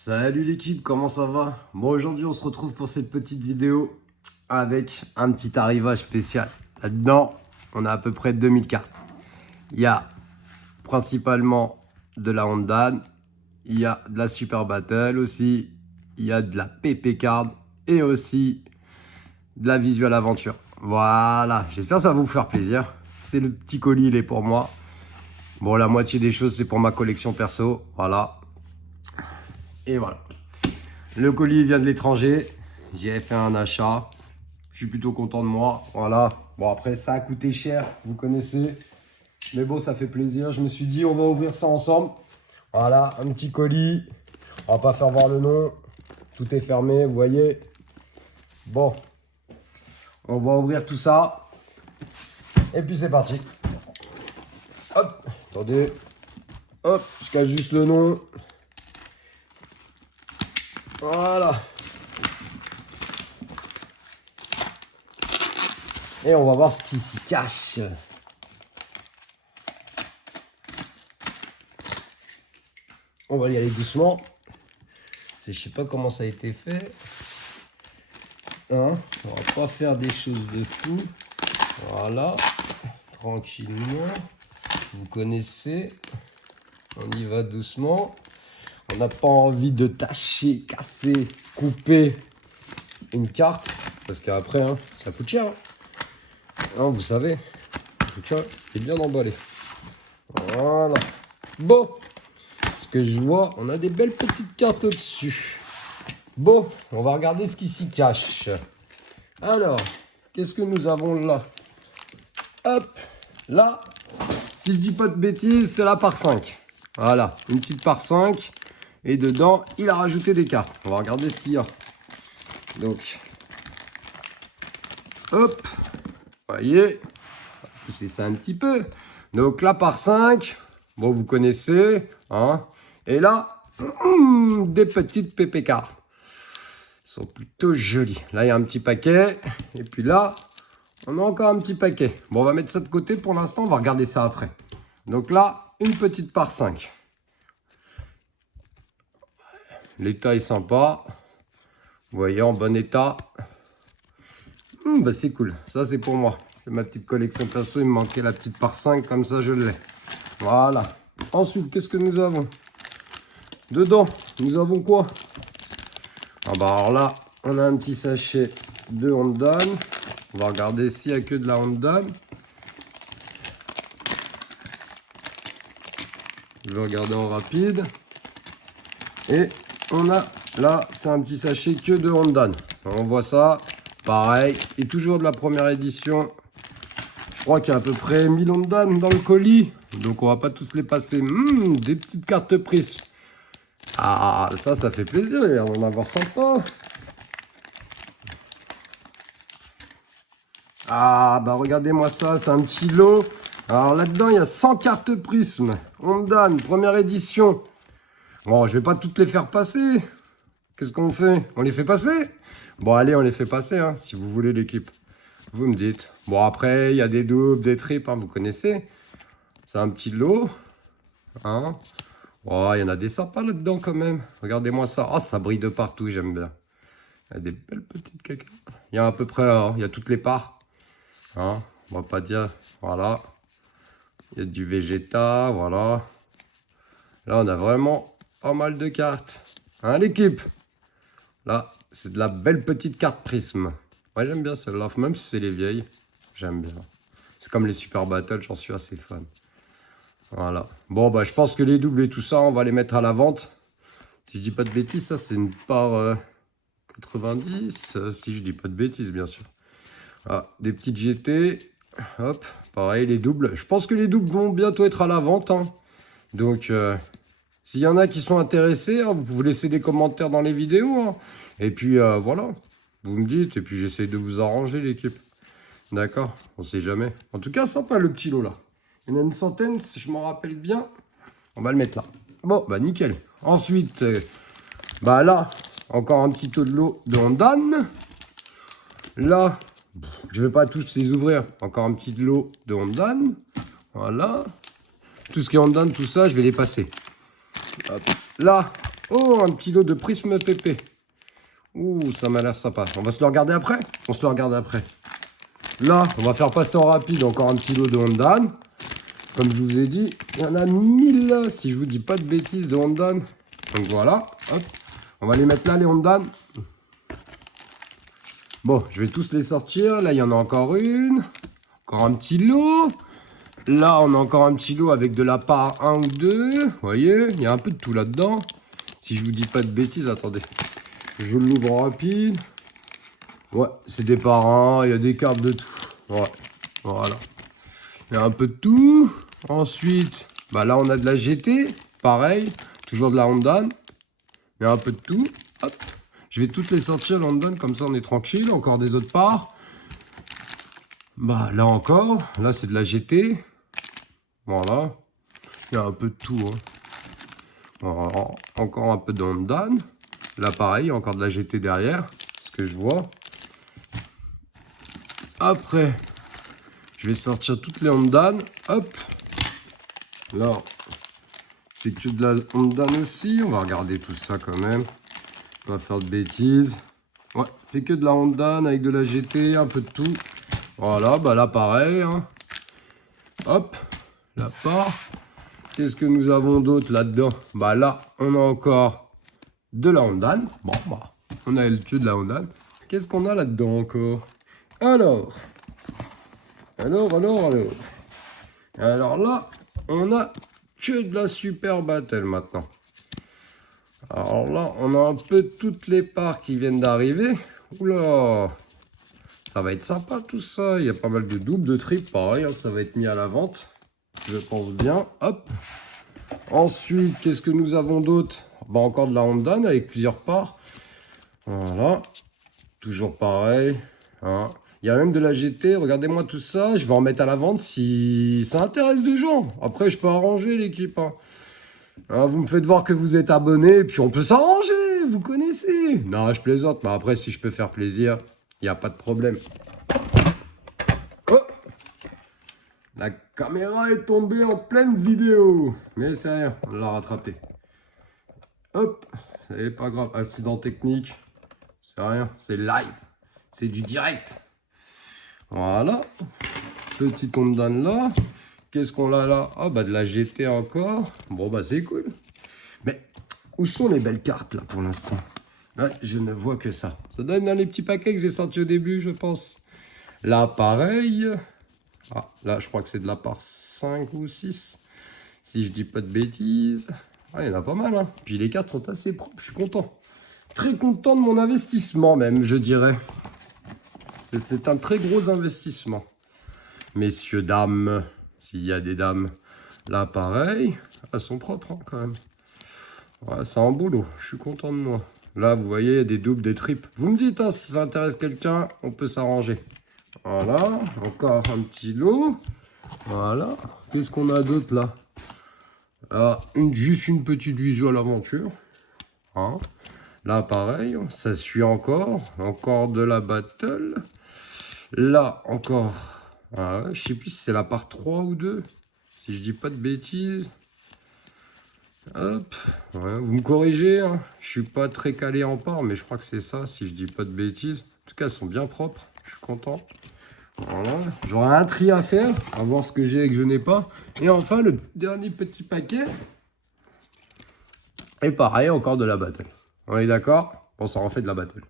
Salut l'équipe, comment ça va? Bon, aujourd'hui on se retrouve pour cette petite vidéo avec un petit arrivage spécial. Là-dedans, on a à peu près 2000 cartes. Il y a principalement de la Hondan, il y a de la Super Battle aussi, il y a de la PP Card et aussi de la Visual Aventure. Voilà, j'espère que ça va vous faire plaisir. C'est le petit colis, il est pour moi. Bon, la moitié des choses, c'est pour ma collection perso. Voilà. Et voilà. Le colis vient de l'étranger. J'ai fait un achat. Je suis plutôt content de moi. Voilà. Bon, après, ça a coûté cher. Vous connaissez. Mais bon, ça fait plaisir. Je me suis dit, on va ouvrir ça ensemble. Voilà, un petit colis. On va pas faire voir le nom. Tout est fermé, vous voyez. Bon. On va ouvrir tout ça. Et puis, c'est parti. Hop. Attendez. Hop. Je cache juste le nom. Voilà. Et on va voir ce qui s'y cache. On va y aller doucement. Je sais pas comment ça a été fait. Hein, on va pas faire des choses de fou. Voilà. Tranquillement. Vous connaissez. On y va doucement. On n'a pas envie de tâcher, casser, couper une carte. Parce qu'après, hein, ça coûte cher. Hein, vous savez. En tout cas, il est bien emballé. Voilà. Bon. Ce que je vois, on a des belles petites cartes au-dessus. Bon, on va regarder ce qui s'y cache. Alors, qu'est-ce que nous avons là? Hop. Là, si je dis pas de bêtises, c'est la part 5. Voilà, une petite part 5. Et dedans, il a rajouté des cartes. On va regarder ce qu'il y a. Donc, hop. Vous voyez, on va pousser ça un petit peu. Donc, la part 5. Bon, vous connaissez. Hein. Et là, des petites PP cartes. Elles sont plutôt jolies. Là, il y a un petit paquet. Et puis là, on a encore un petit paquet. Bon, on va mettre ça de côté pour l'instant. On va regarder ça après. Donc là, une petite part 5. L'état est sympa. Vous voyez, en bon état. Bah c'est cool. Ça, c'est pour moi. C'est ma petite collection perso. Il me manquait la petite part 5. Comme ça, je l'ai. Voilà. Ensuite, qu'est-ce que nous avons? Dedans, nous avons quoi? Ah bah alors là, on a un petit sachet de Hondan. On va regarder s'il n'y a que de la Hondan. Je vais regarder en rapide. Et on a là, c'est un petit sachet que de Hondan. On voit ça, pareil. Et toujours de la première édition. Je crois qu'il y a à peu près 1000 Hondan dans le colis. Donc on va pas tous les passer. Des petites cartes prismes. Ah, ça fait plaisir. Il va en avoir sympa. Ah, bah regardez-moi ça, c'est un petit lot. Alors là-dedans, il y a 100 cartes prismes. Hondan, première édition. Bon, je vais pas toutes les faire passer. Qu'est-ce qu'on fait? On les fait passer? Bon, allez, on les fait passer, hein, si vous voulez l'équipe. Vous me dites. Bon, après, il y a des doubles, des triples, hein, vous connaissez. C'est un petit lot. Hein. Oh, il y en a des sympas là-dedans quand même. Regardez-moi ça. Oh, ça brille de partout, j'aime bien. Il y a des belles petites caca. Il y a à peu près, il y a toutes les parts. Hein, on va pas dire, voilà. Il y a du Vegeta, voilà. Là, on a vraiment pas mal de cartes. Hein, l'équipe? Là, c'est de la belle petite carte prisme. Ouais, j'aime bien celle-là, même si c'est les vieilles. J'aime bien. C'est comme les Super Battle, j'en suis assez fan. Voilà. Bon, bah, je pense que les doubles et tout ça, on va les mettre à la vente. Si je dis pas de bêtises, ça, c'est une part 90. Si je dis pas de bêtises, bien sûr. Ah, des petites GT. Hop, pareil, les doubles. Je pense que les doubles vont bientôt être à la vente. Hein. Donc, s'il y en a qui sont intéressés, hein, vous pouvez laisser des commentaires dans les vidéos. Hein. Et puis, voilà. Vous me dites, et puis j'essaie de vous arranger, l'équipe. D'accord, on sait jamais. En tout cas, sympa le petit lot, là. Il y en a une centaine, si je m'en rappelle bien. On va le mettre là. Bon, bah nickel. Ensuite, bah là, encore un petit lot de Hondan. Là, je vais pas tous les ouvrir. Encore un petit lot de Hondan. Voilà. Tout ce qui est Hondan, tout ça, je vais les passer. Hop. Là, Oh, un petit lot de Prisme PP. Ouh, ça m'a l'air sympa. On va se le regarder après? On se le regarde après. Là, on va faire passer en rapide encore un petit lot de Hondan. Comme je vous ai dit, il y en a 1000 là, si je vous dis pas de bêtises, de Hondan. Donc voilà, hop. On va les mettre là, les Hondan. Bon, je vais tous les sortir. Là, il y en a encore une. Encore un petit lot. Là, on a encore un petit lot avec de la part 1 ou 2. Vous voyez, il y a un peu de tout là-dedans. Si je vous dis pas de bêtises, attendez. Je l'ouvre rapide. Ouais, c'est des parents, il y a des cartes de tout. Ouais, voilà. Il y a un peu de tout. Ensuite, bah là, on a de la GT. Pareil, toujours de la Hondan. Il y a un peu de tout. Hop. Je vais toutes les sortir, la Hondan, comme ça on est tranquille. Encore des autres parts. Bah là encore, là c'est de la GT. Voilà. Il y a un peu de tout. Hein. Voilà. Encore un peu de Hondan. Là pareil, encore de la GT derrière. Ce que je vois. Après, je vais sortir toutes les Hondan. Hop. Là, c'est que de la Hondan aussi. On va regarder tout ça quand même. Pas faire de bêtises. Ouais, c'est que de la Hondan avec de la GT, un peu de tout. Voilà, bah là pareil. Hein. Hop, la part. Qu'est-ce que nous avons d'autre là-dedans? Bah là, on a encore de la Hondan. Bon, bah, on a le tuyau de la Hondan. Qu'est-ce qu'on a là-dedans encore? Alors là, on a que de la Super Battle maintenant. Alors là, on a un peu toutes les parts qui viennent d'arriver. Oula, ça va être sympa tout ça. Il y a pas mal de doubles, de triples, pareil. Hein, ça va être mis à la vente. Je pense bien. Hop. Ensuite, qu'est-ce que nous avons d'autre? Bah, encore de la Hondan avec plusieurs parts. Voilà. Toujours pareil. Hein. Il y a même de la GT. Regardez-moi tout ça. Je vais en mettre à la vente si ça intéresse des gens. Après, je peux arranger l'équipe. Hein. Hein, vous me faites voir que vous êtes abonné, puis on peut s'arranger, vous connaissez. Non, je plaisante, mais après, si je peux faire plaisir, il n'y a pas de problème. Oh, la caméra est tombée en pleine vidéo. Mais c'est rien, on l'a rattrapé. Hop, c'est pas grave, accident technique. C'est rien, c'est live. C'est du direct. Voilà. Petit Hondan là. Qu'est-ce qu'on a là? Ah bah de la GT encore. Bon bah c'est cool. Mais où sont les belles cartes là pour l'instant? Ouais, je ne vois que ça. Ça doit être dans les petits paquets que j'ai sortis au début, je pense. Là pareil. Ah là je crois que c'est de la part 5 ou 6. Si je dis pas de bêtises. Ah il y en a pas mal hein. Puis les cartes sont assez propres, je suis content. Très content de mon investissement même, je dirais. C'est un très gros investissement. Messieurs, dames, s'il y a des dames, là pareil, elles sont propres hein, quand même. Ouais, ça en boulot, je suis content de moi. Là, vous voyez, il y a des doubles, des triples. Vous me dites, hein, si ça intéresse quelqu'un, on peut s'arranger. Voilà, encore un petit lot. Voilà, qu'est-ce qu'on a d'autre là? Ah, juste une petite visual aventure. Hein. Là, pareil, ça suit encore. Encore de la battle. Là, encore. Ah ouais, je sais plus si c'est la part 3 ou 2. Si je dis pas de bêtises. Hop. Ouais, vous me corrigez. Hein. Je suis pas très calé en part, mais je crois que c'est ça, si je dis pas de bêtises. En tout cas, elles sont bien propres. Je suis content. Voilà. J'aurai un tri à faire, à voir ce que j'ai et que je n'ai pas. Et enfin, le dernier petit paquet. Et pareil, encore de la battle. On est d'accord? Bon, ça en fait de la battle.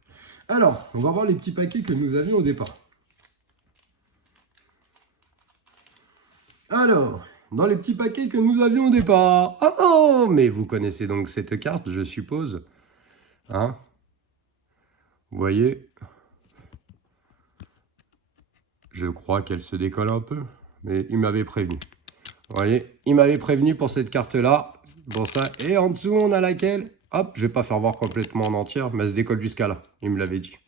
Alors, on va voir les petits paquets que nous avions au départ. Alors, dans les petits paquets que nous avions au départ. Oh, mais vous connaissez donc cette carte, je suppose. Hein? Vous voyez? Je crois qu'elle se décolle un peu, mais il m'avait prévenu. Vous voyez? Il m'avait prévenu pour cette carte-là. Pour ça. Et en dessous, on a laquelle? Hop, je vais pas faire voir complètement en entière, mais elle se décolle jusqu'à là. Il me l'avait dit.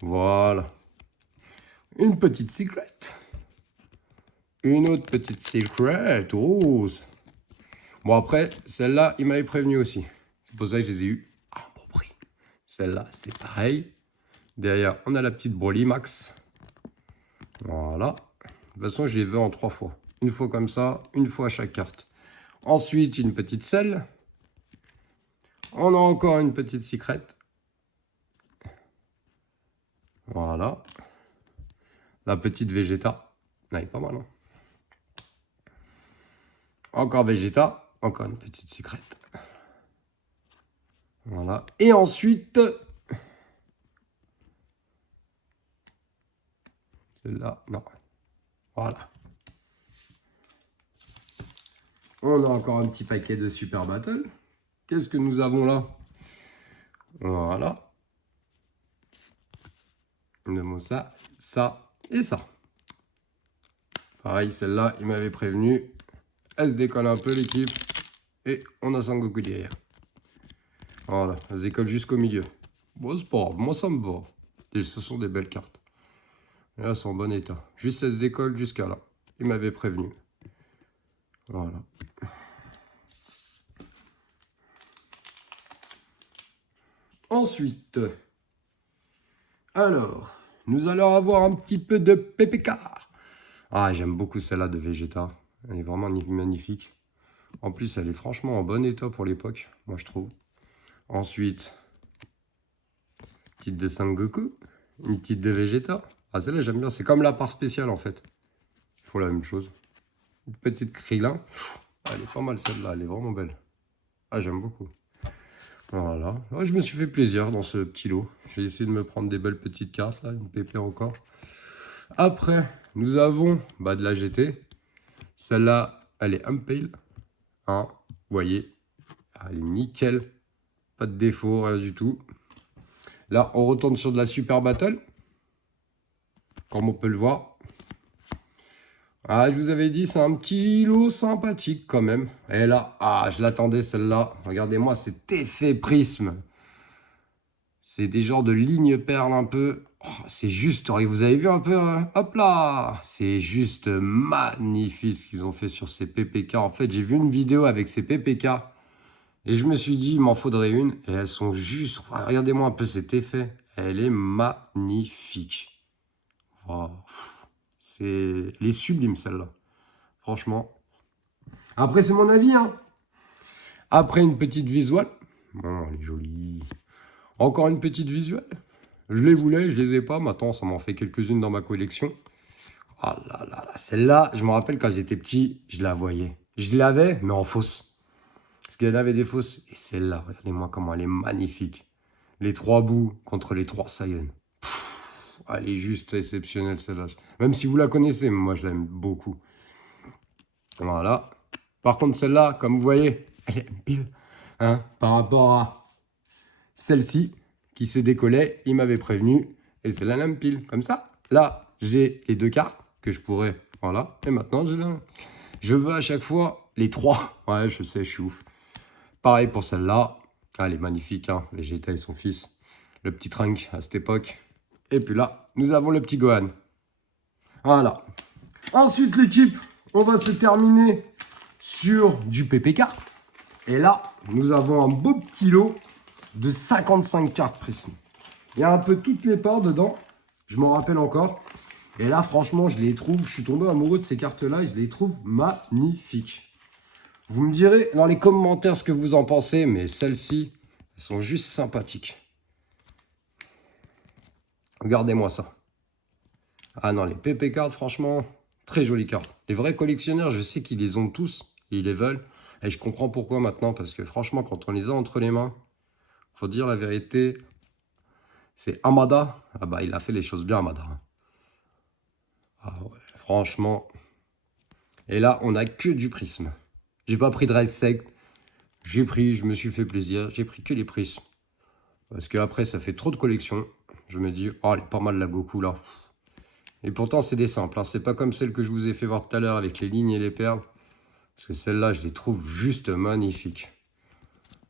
Voilà. Une petite secret. Une autre petite secret rose. Bon, après, celle-là, il m'avait prévenu aussi. C'est pour ça que je les ai eu à un bon prix. Celle-là, c'est pareil. Derrière, on a la petite Broly Max. Voilà. De toute façon, je les veux en 3 fois. Une fois comme ça, une fois à chaque carte. Ensuite, une petite selle. On a encore une petite secrète. Voilà. La petite Vegeta. Elle est pas mal, hein. Encore Vegeta. Encore une petite secrète. Voilà. Et ensuite... Celle-là, non. Voilà. On a encore un petit paquet de Super Battle. Qu'est-ce que nous avons là? Voilà. Nous avons ça, ça et ça. Pareil, celle-là, il m'avait prévenu. Elle se décolle un peu, l'équipe. Et on a Sangoku derrière. Voilà, elle se décolle jusqu'au milieu. Bon, c'est pas grave, moi ça me va. Et ce sont des belles cartes. Et là, elles sont en bon état. Juste, elle se décolle jusqu'à là. Il m'avait prévenu. Voilà. Ensuite, alors, nous allons avoir un petit peu de PPK. Ah, j'aime beaucoup celle-là de Vegeta. Elle est vraiment magnifique. En plus, elle est franchement en bon état pour l'époque, moi je trouve. Ensuite, petite de Sangoku, une petite de Vegeta. Ah, celle-là, j'aime bien. C'est comme la part spéciale, en fait. Il faut la même chose. Une petite Krillin. Elle est pas mal, celle-là. Elle est vraiment belle. Ah, j'aime beaucoup. Voilà. Ouais, je me suis fait plaisir dans ce petit lot. J'ai essayé de me prendre des belles petites cartes, là. Une PP encore. Après, nous avons de la GT. Celle-là, elle est Impale. Hein, vous voyez. Elle est nickel. Pas de défaut, rien du tout. Là, on retourne sur de la Super Battle. Comme on peut le voir. Ah, je vous avais dit, c'est un petit lot sympathique quand même. Et là, ah, je l'attendais celle-là. Regardez-moi cet effet prisme. C'est des genres de lignes perles un peu. Oh, c'est juste, vous avez vu un peu, hein, hop là. C'est juste magnifique ce qu'ils ont fait sur ces PPK. En fait, j'ai vu une vidéo avec ces PPK. Et je me suis dit, il m'en faudrait une. Et elles sont juste, regardez-moi un peu cet effet. Elle est magnifique. Wow. Elle est sublime celle-là. Franchement. Après, c'est mon avis, hein. Après, une petite visuelle. Bon, elle est jolie. Encore une petite visuelle. Je les voulais, je les ai pas. Maintenant, ça m'en fait quelques-unes dans ma collection. Oh là là là. Celle-là, je me rappelle quand j'étais petit, je la voyais. Je l'avais, mais en fausse. Parce qu'elle avait des fausses. Et celle-là, regardez-moi comment elle est magnifique. Les trois bouts contre les trois Saiyans. Elle est juste exceptionnelle, celle-là. Même si vous la connaissez, moi, je l'aime beaucoup. Voilà. Par contre, celle-là, comme vous voyez, elle est pile, hein, par rapport à celle-ci qui se décollait. Il m'avait prévenu. Et c'est la même pile. Comme ça, là, j'ai les deux cartes que je pourrais. Voilà. Et maintenant, je veux à chaque fois les trois. Ouais, je sais, je suis ouf. Pareil pour celle-là. Ah, elle est magnifique, hein. Vegeta et son fils. Le petit Trunk à cette époque. Et puis là, nous avons le petit Gohan. Voilà. Ensuite, l'équipe, on va se terminer sur du PPK. Et là, nous avons un beau petit lot de 55 cartes prismes. Il y a un peu toutes les parts dedans. Je m'en rappelle encore. Et là, franchement, je les trouve. Je suis tombé amoureux de ces cartes-là et je les trouve magnifiques. Vous me direz dans les commentaires ce que vous en pensez. Mais celles-ci, elles sont juste sympathiques. Regardez-moi ça. Ah non, les PP cards, franchement, très jolies cartes. Les vrais collectionneurs, je sais qu'ils les ont tous. Et ils les veulent. Et je comprends pourquoi maintenant. Parce que franchement, quand on les a entre les mains, faut dire la vérité, c'est Hamada. Ah bah, il a fait les choses bien, Hamada. Ah ouais, franchement. Et là, on n'a que du prisme. J'ai pas pris de reste sec. Je me suis fait plaisir. J'ai pris que les prismes. Parce que après, ça fait trop de collections. Je me dis, oh, elle est pas mal la Goku là. Et pourtant, c'est des simples. Hein. C'est pas comme celle que je vous ai fait voir tout à l'heure avec les lignes et les perles. Parce que celle-là, je les trouve juste magnifiques.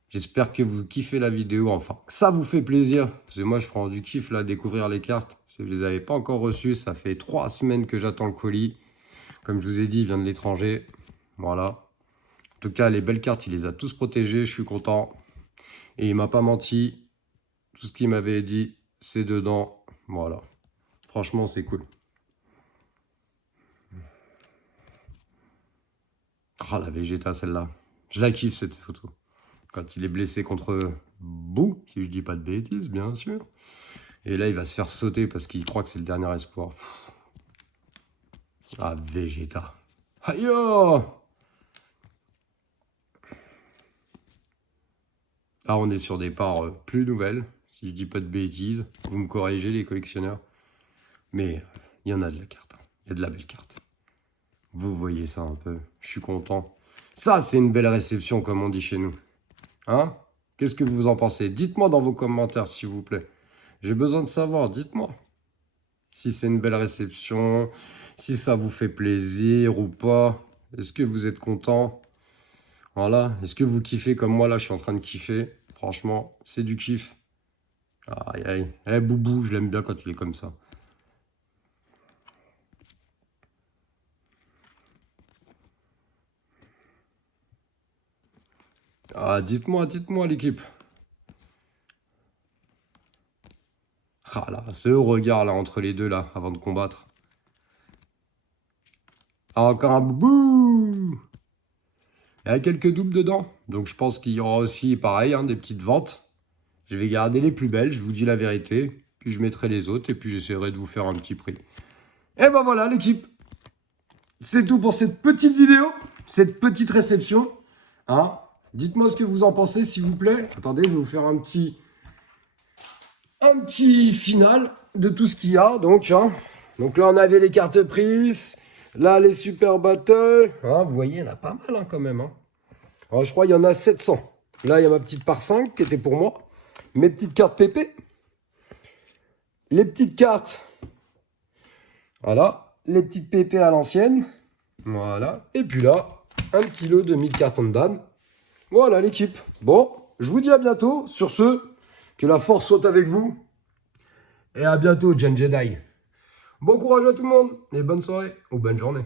J'espère que vous kiffez la vidéo. Enfin, que ça vous fait plaisir. Parce que moi, je prends du kiff là à découvrir les cartes. Si vous ne les avez pas encore reçues, ça fait 3 semaines que j'attends le colis. Comme je vous ai dit, il vient de l'étranger. Voilà. En tout cas, les belles cartes, il les a tous protégées. Je suis content. Et il m'a pas menti. Tout ce qu'il m'avait dit, c'est dedans. Voilà. Franchement, c'est cool. Ah, la Vegeta, celle-là. Je la kiffe, cette photo. quand il est blessé contre Bou, si je dis pas de bêtises, bien sûr. Et là, il va se faire sauter parce qu'il croit que c'est le dernier espoir. Ah, Vegeta. Aïe oh. Là, on est sur des parts plus nouvelles, si je dis pas de bêtises. Vous me corrigez, les collectionneurs. Mais il y en a de la carte. Il y a de la belle carte. Vous voyez ça un peu. Je suis content. Ça, c'est une belle réception, comme on dit chez nous. Hein? Qu'est-ce que vous en pensez? Dites-moi dans vos commentaires, s'il vous plaît. J'ai besoin de savoir. Dites-moi. Si c'est une belle réception, si ça vous fait plaisir ou pas. Est-ce que vous êtes content? Voilà. Est-ce que vous kiffez comme moi, là, je suis en train de kiffer? Franchement, c'est du kiff. Aïe, aïe. Eh, Boubou, je l'aime bien quand il est comme ça. Ah, dites-moi, l'équipe. Ah là, ce regard là entre les deux là, avant de combattre. Ah, encore un boubou. Il y a quelques doubles dedans. Donc je pense qu'il y aura aussi, pareil, hein, des petites ventes. Je vais garder les plus belles, je vous dis la vérité. Puis je mettrai les autres et puis j'essaierai de vous faire un petit prix. Et ben voilà l'équipe. C'est tout pour cette petite vidéo, cette petite réception. Hein? Dites-moi ce que vous en pensez, s'il vous plaît. Attendez, je vais vous faire un petit final de tout ce qu'il y a. Donc là, on avait les cartes prises. Là, les super battles. Hein, vous voyez, il y en a pas mal hein, quand même. Hein. Alors, je crois qu'il y en a 700. Là, il y a ma petite part 5 qui était pour moi. Mes petites cartes PP. Les petites cartes. Voilà. Les petites PP à l'ancienne. Voilà. Et puis là, un petit lot de 1000 cartons de Dan. Voilà l'équipe. Bon, je vous dis à bientôt. Sur ce, que la force soit avec vous. Et à bientôt, Gen Jedi. Bon courage à tout le monde et bonne soirée ou bonne journée.